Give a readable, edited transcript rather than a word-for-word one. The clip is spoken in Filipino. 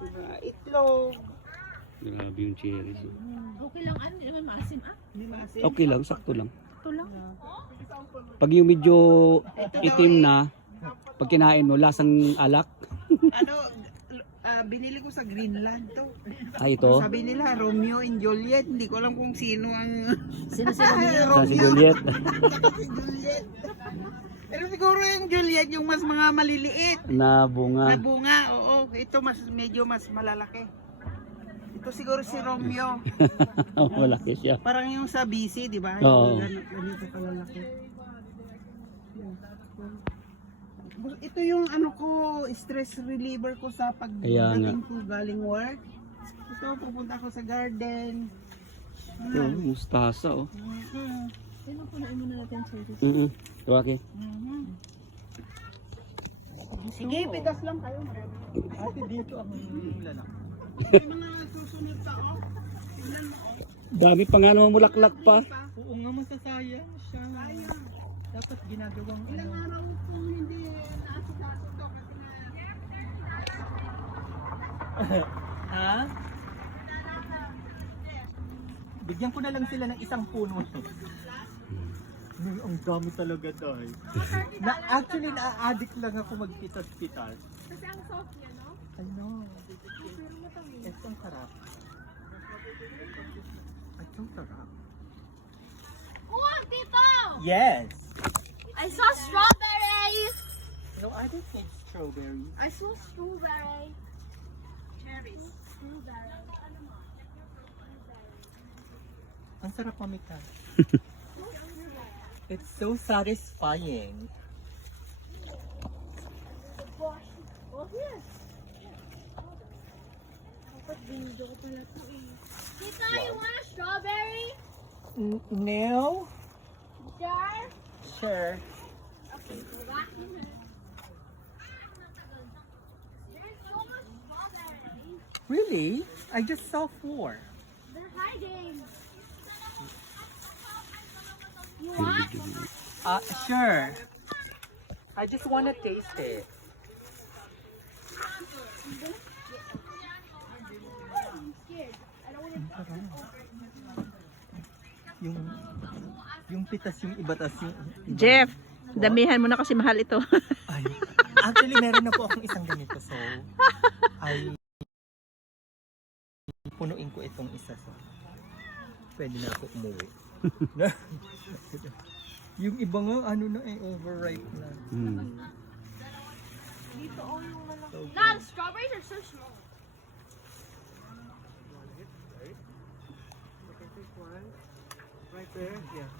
Diba? Itlog. Grabe yung cherries. Okay lang, ano, hindi naman maasim Hindi maasim. Okay lang, sakto lang. Ito lang. Pag yung medyo itim na, pag kinain mo, lasang alak. Ano, binili ko sa Greenland to. Ito. Sabi nila, Romeo and Juliet. Hindi ko alam kung sino ang... Sino si Romeo? Sa si Juliet. si Juliet. Pero siguro yung Juliet, yung mas mga maliliit. Na bunga. Na bunga, oo. Ito medyo mas malalaki. Ito siguro si Romeo. Malaki siya. Parang yung sa BC, di ba? Oo. Ganito kalalaki. Ito yung ano ko, stress reliever ko sa pagdating ko galing work. Ito, pupunta ako sa garden. Ito, mustasa oh. Sino punuin mo na natin, sir? Ito okay. Sige, pitas lang kayo. Ate, dito ang lalaki. May mga susunod pa, oh. Tingnan mo, oh. Dami pa nga naman mulaklak pa. Oo nga, masasayang siya. Sayang. Dapat ginagawang Ilang ano. araw kung hindi naasikaso to kasi Ha? Bigyan ko na lang sila ng isang puno. Ang dami talaga dahil. Actually, na-addict lang ako magpitas-pitas. Kasi ang soft niya, no? Ano? Ito ang sarap. Ito ang sarap. Oh, Tito! Yes! I saw strawberry! No, I don't need strawberry. I saw strawberry. Cherries. Strawberry. Ang sarap pamitan. It's so satisfying. Oh, yes. Dapat binudo ko pala ito eh. Tito, you want a strawberry? No? Sure? Sure. Okay, wala. There's so much strawberries. Really? I just saw 4. They're hiding. You want? Sure. I just want to taste it. I'm scared. I don't want to. Yung pitas yung iba tas yung iba. Jeff, damihan mo na kasi mahal ito. Ay, actually meron na po akong isang ganito so ay punuin ko itong isa so pwede na ako umuwi. Yung iba nga ano na eh overripe na. Dito all yung malaki. Nah, the strawberries are so small. Right there? Yeah.